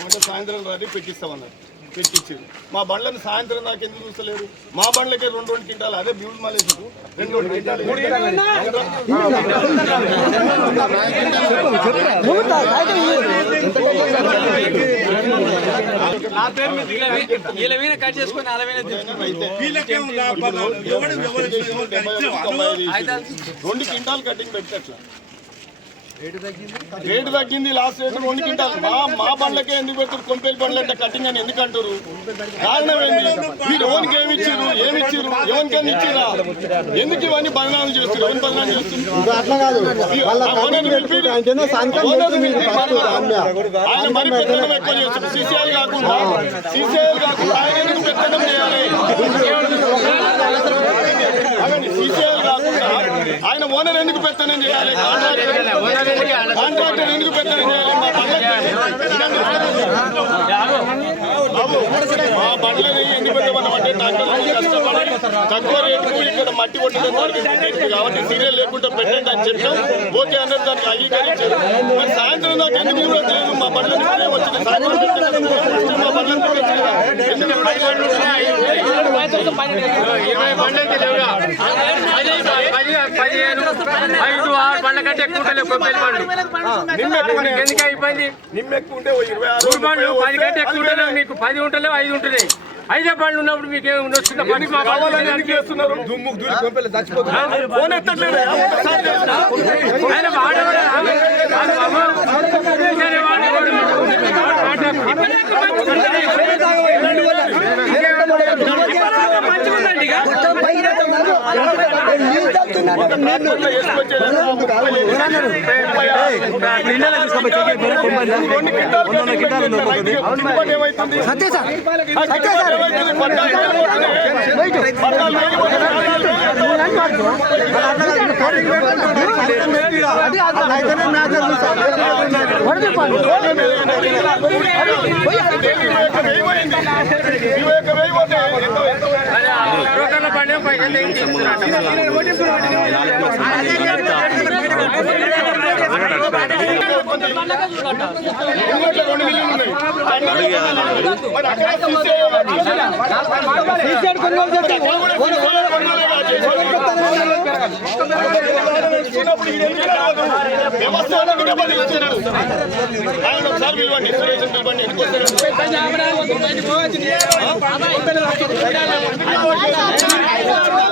అంటే సాయంత్రం రాత్రి పెట్టిస్తామన్నారు పెట్టించారు మా బండ్లను సాయంత్రం దాకా ఎందుకు చూస్తలేరు మా బండ్లకే రెండు రెండు కింటాలు అదే బ్యూల్ మాలేసారు రెండు రెండు కింటాలు నా పేరు మీద ఇలా వీ- వీళ్ళ మీద కట్ చేసుకొని అలా మీద అయితే రెండు క్వింటాల్ కటింగ్ పెట్టట్లా రేటు తగ్గింది లాస్ట్ రేటు రెండు క్వింటాల్. మా మా బండ్లకే ఎందుకు పెడతారు? కొంపేలు బండ్లు అంటే కటింగ్ అని ఎందుకు అంటారు? కారణం ఏంది? మీరు ఎవరికి ఏమి ఇచ్చారు? ఏమి ఇచ్చారు? ఎవరికైనా ఇచ్చిరా? ఎందుకు ఇవన్నీ బదనాలు చేస్తారు ఎవరిని బదనాలు ఆమె. ఆయన మరి పెత్తనం ఎక్కువ చేస్తారు సీసీఐలు కాకుండా సీసీఐలు కాకుండా ఆయన ఎందుకు పెత్తనం చేయాలి అదండి సీసీఐలు కాకుండా ఆయన ఓనర్ ఎందుకు పెత్తనం చేయాలి? కాంట్రాక్టర్ ఎందుకు పెత్తనం చేయాలి? మా బండ్లని ఎందుకు పెట్టమన్నామంటే ట్రాక్టర్లు కష్టపడి తక్కువ రేటుకు ఇక్కడ మట్టి కొట్టడం జరిగింది కాబట్టి సీరియల్ లేకుండా పెట్టండి అని చెప్పాం. ఓకే అన్నారు దానికి అంగీకరించారు. మరి సాయంత్రం దాకా ఎందుకు చూడట్లేదు మా ఇప్పుడే వచ్చింది. సాయంత్రం. మా బండ్లను చూడట్లేదు ఎందుకు ఇరవై బండ్లు బండ్ల కంటే నిమ్మ ఎక్కువ ఉండే- ఎందుకు ఇబ్బంది పది కంటే వస్తే ఉంటలేవు మీకు పది ఉంటలేవు ఐదు ఉంటున్నాయి ఐదే బండ్లు ఉన్నప్పుడు మీకు ఏమి ఉండొచ్చుందా పని కావాలని బండ్లు ఎందుకు చేస్తున్నారు దుమ్ముకు దూరి కొంపెలు చచ్చిపోతున్నారు ఫోన్ ఎత్తట్లేదు ఒకసారి చేస్తున్నా. ఆయన వాడేవాడు అది బాబు. సరే వాడేవాడు. మంచిగుందండి ఇక. ట్రాక్టర్లో వేసుకొచ్చేది ముప్పై లేదు. ముప్పై వ్యవస్థ ఆయన ఒకసారి పిలవండి సురేష్ పిలవండి ఎందుకు వస్తారు?